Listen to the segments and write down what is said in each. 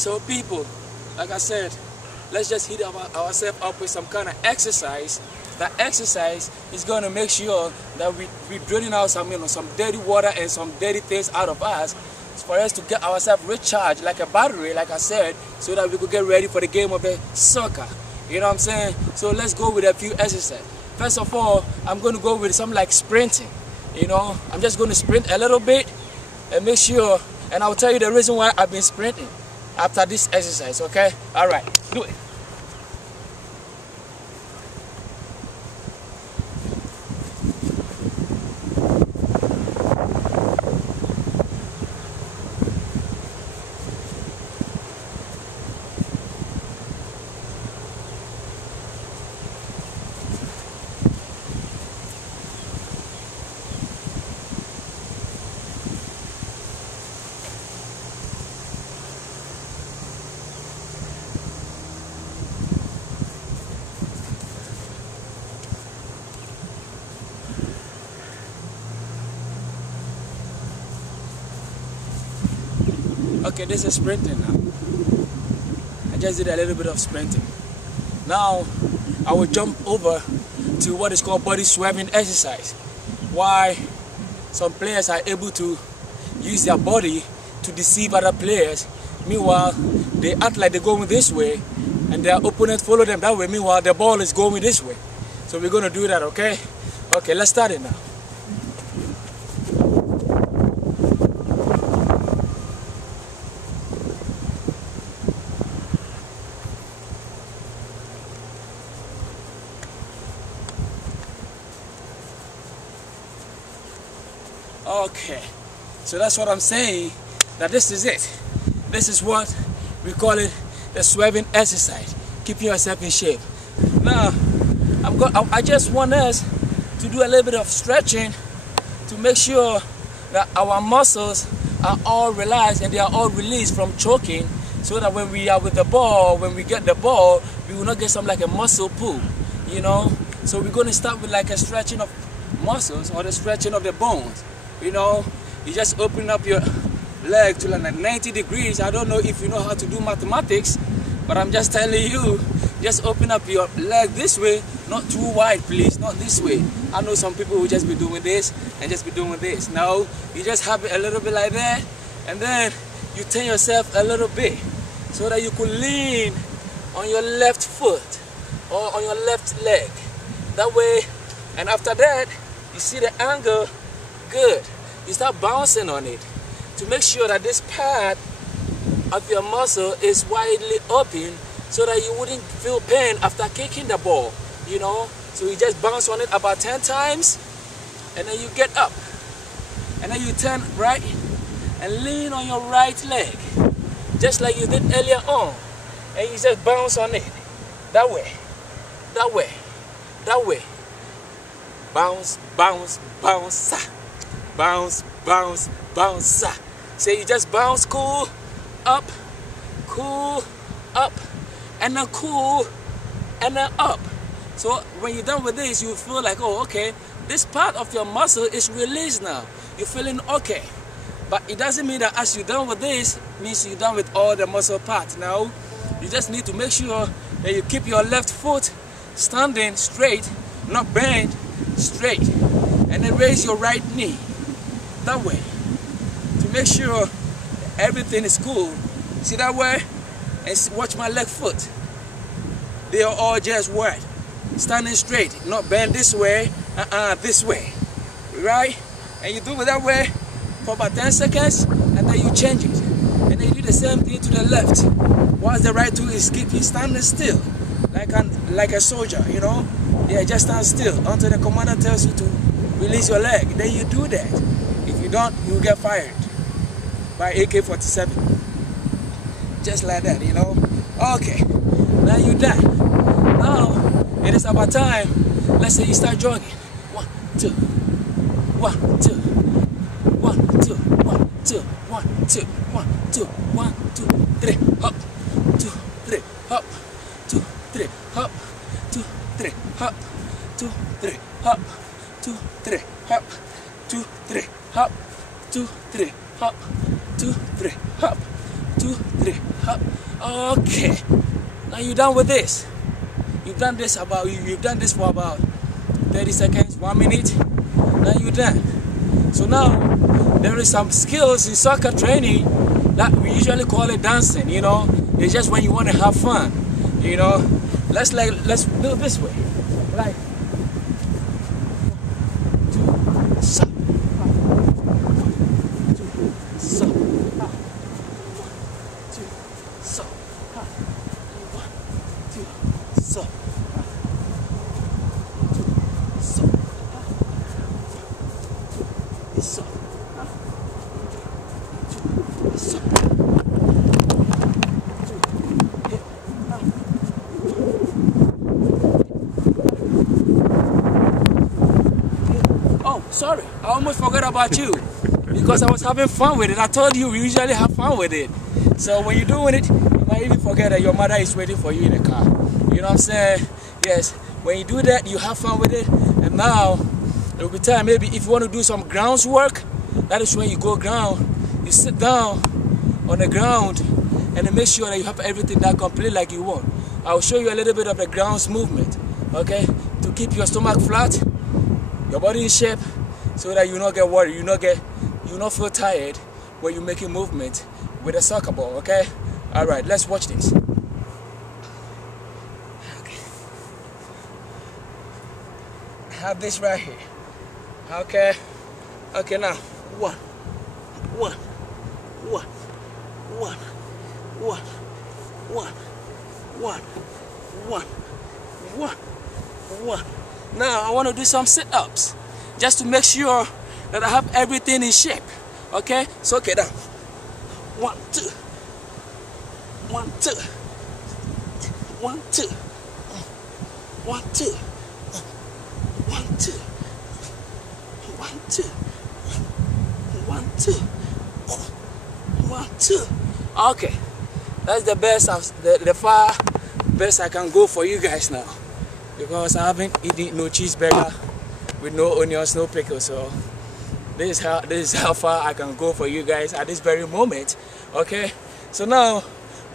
So people, like I said, let's just hit ourselves up with some kind of exercise. That exercise is going to make sure that we're draining out some dirty water and some dirty things out of us, for us to get ourselves recharged like a battery, like I said, so that we could get ready for the game of the soccer. You know what I'm saying? So let's go with a few exercises. First of all, I'm going to go with something like sprinting. You know, I'm just going to sprint a little bit and make sure, and I'll tell you the reason why I've been sprinting after this exercise, okay? All right, do it. Okay, this is sprinting now. I just did a little bit of sprinting. Now, I will jump over to what is called body swerving exercise. Why some players are able to use their body to deceive other players. Meanwhile, they act like they're going this way, and their opponents follow them that way. Meanwhile, the ball is going this way. So we're going to do that, okay? Okay, let's start it now. Okay, so that's what I'm saying, that this is it. This is what we call it, the swerving exercise, keeping yourself in shape. Now, I just want us to do a little bit of stretching to make sure that our muscles are all relaxed and they are all released from choking, so that when we are with the ball, when we get the ball, we will not get some like a muscle pull, you know. So we're going to start with like a stretching of muscles or the stretching of the bones. You know, you just open up your leg to like 90 degrees. I don't know if you know how to do mathematics, but I'm just telling you, just open up your leg this way, not too wide, please, not this way. I know some people will just be doing this and just be doing this. No, you just have it a little bit like that, and then you turn yourself a little bit so that you could lean on your left foot or on your left leg. That way, and after that, you see the angle. Good. You start bouncing on it to make sure that this part of your muscle is widely open, so that you wouldn't feel pain after kicking the ball, you know. So you just bounce on it about 10 times, and then you get up, and then you turn right and lean on your right leg, just like you did earlier on, and you just bounce on it that way, that way, that way. Bounce, bounce, bounce. Bounce, bounce, bounce. So you just bounce, cool, up, and then cool, and then up. So when you're done with this, you feel like, oh, okay, this part of your muscle is released now. You're feeling okay. But it doesn't mean that as you're done with this, means you're done with all the muscle parts. Now, you just need to make sure that you keep your left foot standing straight, not bent, straight. And then raise your right knee. That way, to make sure everything is cool. See that way? And watch my left foot. They are all just what? Standing straight, not bend this way, this way. Right? And you do it that way for about 10 seconds, and then you change it. And then you do the same thing to the left. Whilst the right tool is keeping standing still, like a soldier, you know? Yeah, just stand still until the commander tells you to release your leg. Then you do that. If you don't, you'll get fired by AK-47. Just like that, you know. Okay, now you're done. Now, it is about time. Let's say you start jogging. 1, 2, 1, 2, 1, 2, 1, 2, 1, 2, 1, 2, 1, 2, 3, hop, 2, 3, hop, 2, 3, hop, 2, 3, hop, 2, 3, hop, 2, 3, hop, 2, 3, hop, 2, 3, hop, 2, 3, hop, 2, 3, hop, up. Okay. Now you're done with this. You've done this for about 30 seconds, 1 minute. Now you're done. So now there is some skills in soccer training that we usually call it dancing. You know, it's just when you want to have fun. You know, let's do it this way. Like, so, so, so, so, so, oh, sorry, I almost forgot about you because I was having fun with it. I told you we usually have fun with it. So when you're doing it, you might even forget that your mother is waiting for you in the car. You know what I'm saying? Yes, when you do that, you have fun with it. And now, it will be time, maybe if you want to do some grounds work, that is when you go ground. You sit down on the ground and then make sure that you have everything that complete like you want. I will show you a little bit of the grounds movement, okay? To keep your stomach flat, your body in shape, so that you not get worried, you not feel tired when you're making movement with a soccer ball, okay? All right, let's watch this. Okay. I have this right here. Okay. Okay, now one. Now I want to do some sit-ups just to make sure that I have everything in shape. Okay, so okay down. 1, 2, 1, 2, 1, 2, 1, 2, 1, 2, 1, 2, 1, 2, 1, 2. Okay, that's the best the far best I can go for you guys now, because I haven't eaten no cheeseburger with no onions, no pickles. So this is how far I can go for you guys at this very moment. Okay, so now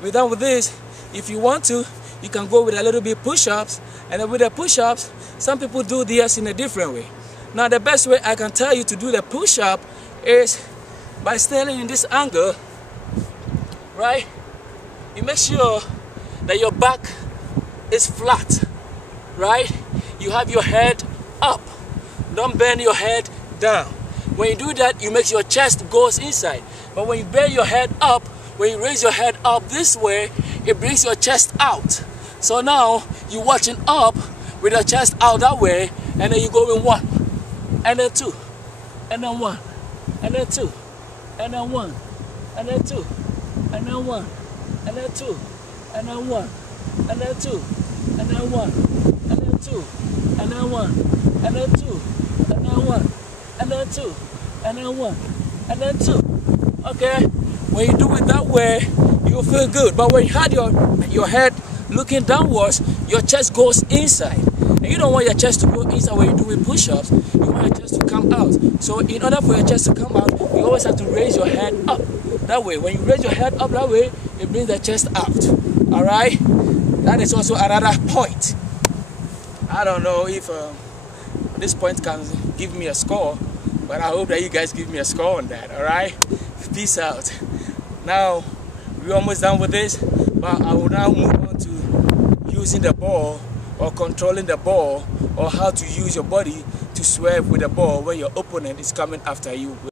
we're done with this. If you want to, you can go with a little bit push-ups, and then with the push-ups, some people do this in a different way. Now the best way I can tell you to do the push-up is by standing in this angle, right? You make sure that your back is flat, right? You have your head up. Don't bend your head down. When you do that, you make your chest goes inside. But when you bend your head up, when you raise your head up this way, it brings your chest out. So now you're watching up with your chest out that way, and then you go in 1, and then 2, and then 1, and then 2, and then 1, and then 2, and then 1, and then 2, and then 1, and then 2, and then 1, and then 2, and then 1, and then 2, and then 1, and then 2, and then 1, and then 2. Okay? When you do it that way, you'll feel good. But when you had your head looking downwards, your chest goes inside. And you don't want your chest to go inside when you're doing push-ups. You want your chest to come out. So in order for your chest to come out, you always have to raise your head up. That way, when you raise your head up that way, it brings the chest out. Alright? That is also another point. I don't know if this point can give me a score, but I hope that you guys give me a score on that. Alright? Peace out. Now, we're almost done with this, but I will now move on to using the ball or controlling the ball, or how to use your body to swerve with the ball when your opponent is coming after you.